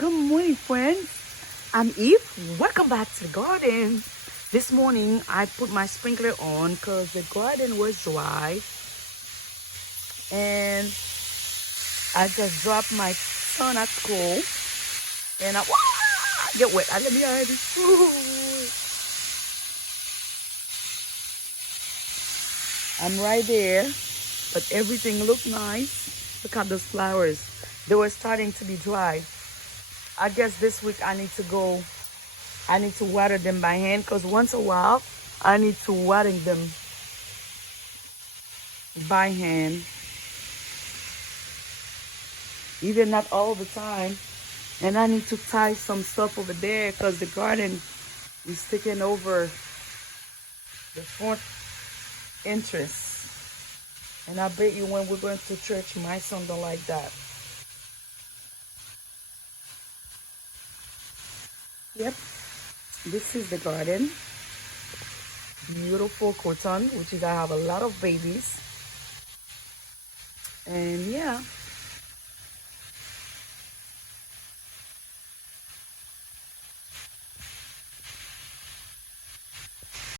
Good morning, friends. I'm Eve. Welcome back to the garden. This morning, I put my sprinkler on because the garden was dry. And I just dropped my son at school. And get wet. Let me hide this food. I'm right there. But everything looked nice. Look at those flowers. They were starting to be dry. I guess this week I need to water them by hand because once a while I need to water them by hand. Even not all the time. And I need to tie some stuff over there because the garden is taking over the front entrance. And I bet you when we're going to church, my son don't like that. Yep, this is the garden. Beautiful cotton, which is I have a lot of babies. And yeah,